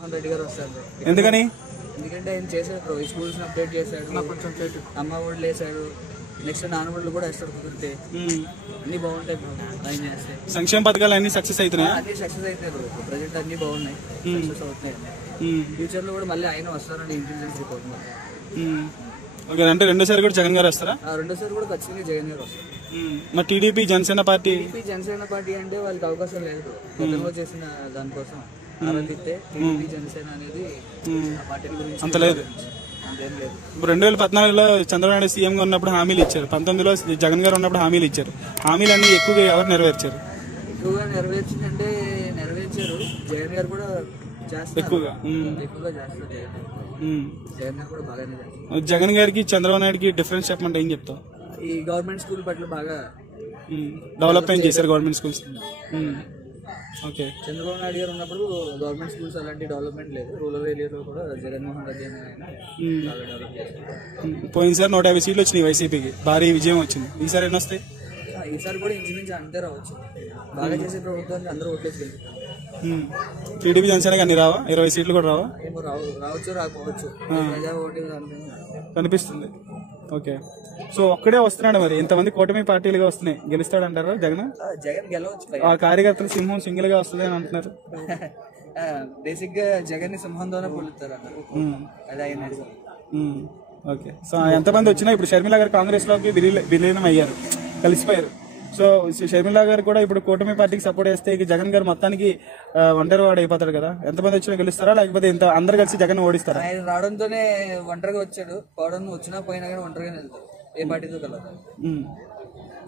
జగన్మోహన్ రెడ్డి గారు వస్తారు బ్రో. ఎందుకని? ఎందుకంటే ఆయన చేశాడు బ్రో, ఈ స్కూల్స్ అప్డేట్ చేశాడు, కొంచెం అమ్మ ఒళ్ళు వేసాడు, నెక్స్ట్ నాన్నబడులు కూడా వేస్తాడు కుదిరితే. అన్ని బాగుంటాయి బ్రో ఆయన చేస్తే. సంక్షేమ పథకాలు అన్ని సక్సెస్ అవుతున్నాయి, అన్ని సక్సెస్ అవుతాయి బ్రో. ప్రజెంట్ అన్ని బాగున్నాయి, సక్సెస్ అవుతున్నాయి. ఫ్యూచర్ లో కూడా మళ్ళీ ఆయన వస్తారని ఇంటెలిజెన్స్ రిపోర్ట్. ఓకే, అంటే రెండోసారి కూడా జగన్ గారు వస్తారా? రెండోసారి కూడా ఖచ్చితంగా జగన్ గారు వస్తారు. మరి టీడీపీ జనసేన పార్టీ అంటే వాళ్ళకి అవకాశం లేదు. గతంలో చేసిన దానికోసం ఆరాధిస్తే టీడీపీ జనసేన అనేది ఆ పార్టీ గురించి అంత లేదు. ఇప్పుడు 2014లో చంద్రబాబు సీఎం గా ఉన్నప్పుడు హామీలు ఇచ్చారు, 19లో జగన్ గారు ఉన్నప్పుడు హామీలు ఇచ్చారు. హామీలన్నీ ఎక్కువగా ఎవరు నెరవేర్చారు? ఎక్కువగా నెరవేర్చిందంటే నెరవేర్చారు, జగన్ గారు కూడా చేస్తారు, ఎక్కువగా చేస్తారు. జగన్ గారు కూడా బాగానే చేస్తారు. జగన్ గారికి చంద్రబాబు నాయుడుకి డిఫరెన్స్ చెప్పమంటే ఏం చెప్తావు? ఈ గవర్నమెంట్ స్కూల్ పట్ల బాగా డెవలప్మెంట్ చేశారు government schools. Okay, Chandrababu Naidu గారు ఉన్నప్పుడు గవర్నమెంట్ స్కూల్స్ అలాంటి డెవలప్మెంట్ లేదు. రూరల్ ఏరియాలో కూడా జగన్మోహన్ రెడ్డి బాగా డెవలప్ చేస్తారు. పోయినసారి 150 సీట్లు వచ్చినాయి వైసీపీకి, భారీ విజయం వచ్చింది. ఈసారి ఎన్ని వస్తాయి? ఈసారి కూడా ఇంచుమించు అంతే రావచ్చు. బాగా చేసే ప్రభుత్వానికి అందరూ ఓట్లేసుకెళ్ళి. టీడీపీ జనసేనకి అన్ని రావా? 20 సీట్లు కూడా రావా? ఏమో రావచ్చు రాకపోవచ్చు, ప్రజా ఓటు కనిపిస్తుంది. ఓకే, సో ఒక్కడే వస్తున్నాడు. మరి ఇంతమంది కూటమి పార్టీలుగా వస్తున్నాయి, గెలుస్తాడంటారు జగన్? జగన్ గెలవచ్చు. ఆ కార్యకర్తలు సింహం సింగిల్ గా వస్తుంది అని అంటున్నారు. బేసిక్ గా జగన్ ని సింహంతోనే పోలుతారు అన్నారు, అది ఆయన. ఓకే, సో ఎంతమంది వచ్చినా ఇప్పుడు షర్మిల గారు కాంగ్రెస్ లోకి విలీనం అయ్యారు, కలిసిపోయారు. సో షర్మిల గారు కూడా ఇప్పుడు కూటమి పార్టీకి సపోర్ట్ చేస్తే జగన్ గారు మొత్తానికి ఒంటరి వాడు అయిపోతాడు కదా. ఎంతమంది వచ్చినా గెలుస్తారా, లేకపోతే ఇంత అందరు కలిసి జగన్ ఓడిస్తారా? ఆయన రావడంతోనే ఒంటరిగా వచ్చాడు, పోవడం వచ్చినా పోయినా కానీ ఒంటరిగా వెళ్తాడు, ఏ పార్టీతో కలదు.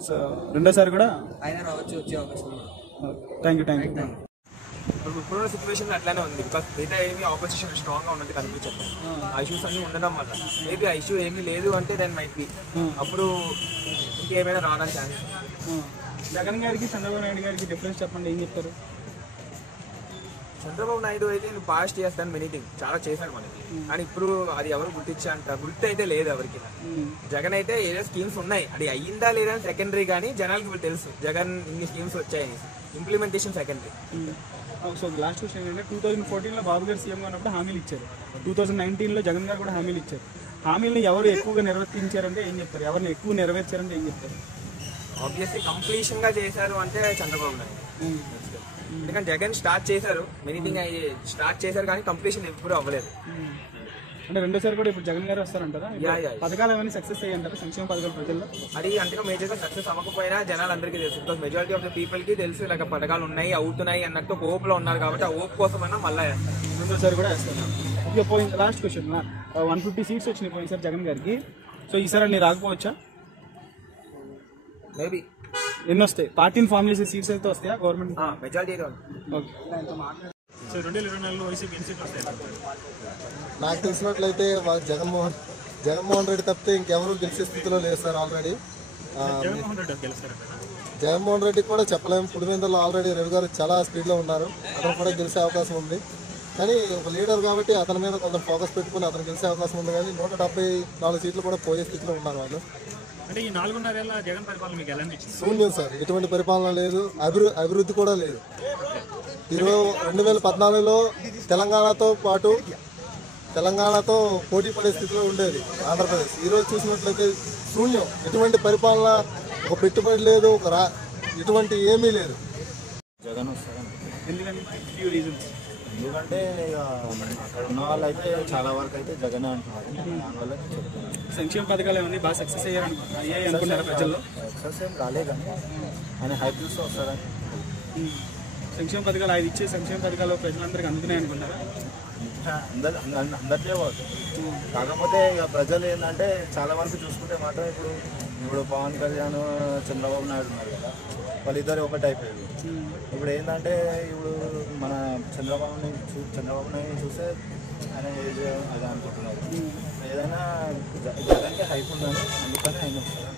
సో రెండోసారి కూడా ఆయన రావచ్చు, వచ్చే అవకాశం. Thank you. ఇప్పుడున్న సిచ్యువేషన్ అట్లానే ఉంది. బికాస్ మిగతా ఏమి ఆపోజిషన్ స్ట్రాంగ్ గా ఉన్నట్టు కనిపించట్లేదు. ఆ ఇష్యూస్ అన్ని ఉండడం వల్ల మేబీ ఆ ఇష్యూ ఏమీ లేదు అంటే దెన్ మైట్ బి అప్పుడు ఇంకేమైనా రావడానికి ఛాన్స్. జగన్ గారికి చంద్రబాబు నాయుడు గారికి డిఫరెన్స్ చెప్పండి, ఏం చెప్తారు? చంద్రబాబు నాయుడు అయితే నేను పాస్ట్ చేస్తాను మెనీథింగ్ చాలా చేశాడు మనకి, కానీ ఇప్పుడు అది ఎవరు గుర్తు అయితే లేదు ఎవరికి. జగన్ అయితే ఏదో స్కీమ్స్ ఉన్నాయి, అది అయ్యిందా లేదా అని సెకండరీ, కానీ జనాలకి ఇప్పుడు తెలుసు జగన్ ఇన్ని స్కీమ్స్ వచ్చాయని. Implementation secondary. So last question ఏంటంటే 2014లో బాబు గారు సీఎంగా ఉన్నప్పుడు హామీలు ఇచ్చారు, 2019లో జగన్ గారు కూడా హామీలు ఇచ్చారు. హామీలను ఎవరు ఎక్కువగా నిర్వర్తించారంటే ఏం చెప్తారు? ఎవరిని ఎక్కువ నెరవేర్చారంటే ఏం చెప్తారు? ఆబ్వియస్లీ కంప్లీషన్ గా చేశారు అంటే చంద్రబాబు నాయుడు. ఎందుకంటే జగన్ స్టార్ట్ చేశారు, మెనీథింగ్ స్టార్ట్ చేశారు, కానీ కంప్లీషన్ ఎప్పుడు అవ్వలేదు. అంటే రెండోసారి కూడా ఇప్పుడు జగన్ గారు వస్తారంటారా? పథకాలు ఏమైనా సక్సెస్ అయ్యంటారా సంక్షేమ పథకాలు ప్రజల్లో? అది అంతగా మేజర్ గా సక్సెస్ అవ్వకపోయినా జనాలు అందరికీ తెలుసు. Because majority of the people కి తెలుసు ఇలాగ పథకాలు ఉన్నాయి, అవుతున్నాయి అన్నట్టు హోప్ లో ఉన్నారు. కాబట్టి ఆ హోప్ కోసమైనా మళ్ళీ రెండోసారి కూడా వేస్తారు. ఇక పోయిన లాస్ట్ క్వశ్చన్, 150 సీట్స్ వచ్చినాయి పోయినసారి జగన్ గారికి. సో ఈసారి అన్ని రాకపోవచ్చా? మేబీ. ఎన్ని వస్తాయి? పార్టీని ఫామ్ చేసే సీట్స్ అయితే వస్తాయా గవర్నమెంట్? మెజారిటీ. ఓకే, 2024లో వైసీపీ ఎన్ని సీట్లు వస్తాయి? నాకు తెలిసినట్లయితే జగన్మోహన్ రెడ్డి తప్పితే ఇంకెవరు గెలిచే స్థితిలో లేదు సార్. ఆల్రెడీ జగన్మోహన్ రెడ్డి కూడా చెప్పలేము. పులివెందులో ఆల్రెడీ రవి గారు చాలా స్పీడ్లో ఉన్నారు, అతను కూడా గెలిచే అవకాశం ఉంది. కానీ ఒక లీడర్ కాబట్టి అతని మీద కొంచెం ఫోకస్ పెట్టుకుని అతను గెలిచే అవకాశం ఉంది. కానీ 174 సీట్లు కూడా పోయే స్థితిలో ఉన్నారు వాళ్ళు. అంటే ఈ 4.5 ఏళ్ల జగన్ పరిపాలన మీకు ఎలా అనిపించింది? శూన్యం సార్, ఎటువంటి పరిపాలన లేదు, అభివృద్ధి కూడా లేదు. 2014లో తెలంగాణతో పోటీ పడే స్థితిలో ఉండేది ఆంధ్రప్రదేశ్. ఈరోజు చూసినట్లయితే శూన్యం, ఎటువంటి పరిపాలన, ఒక పెట్టుబడి లేదు, ఎటువంటి ఏమీ లేదు. జగన్ వస్తారని. ఎందుకంటే అక్కడ ఉన్న వాళ్ళు అయితే చాలా వరకు అయితే జగన్ అంటున్నారు, దానివల్ల చెప్తున్నారు. సంక్షేమ పథకాలు ఏమన్నా బాగా సక్సెస్ అయ్యాయి అనుకుంటున్నారు ప్రజల్లో? సక్సెస్ ఏం కాలే, కానీ ఆయన హైప్ చూస్తే వస్తారని. సంక్షేమ పథకాలు ఆయన ఇచ్చే సంక్షేమ పథకాలు ప్రజలందరికీ అందుతున్నాయి అనుకుంటారా? అందరికీ కాకపోతే ఇక ప్రజలు ఏంటంటే చాలా వరకు చూసుకుంటే మాత్రం ఇప్పుడు పవన్ కళ్యాణ్, చంద్రబాబు నాయుడు ఉన్నారు కదా, వాళ్ళిద్దరు ఒకటి అయిపోయారు. ఇప్పుడు ఏంటంటే ఇప్పుడు మన చంద్రబాబుని చూస్తే ఆయన ఏజ్ అది అనుకుంటున్నారు. ఏదైనా జగన్కి హైప్ ఉందని అందుకని ఆయన వస్తారు.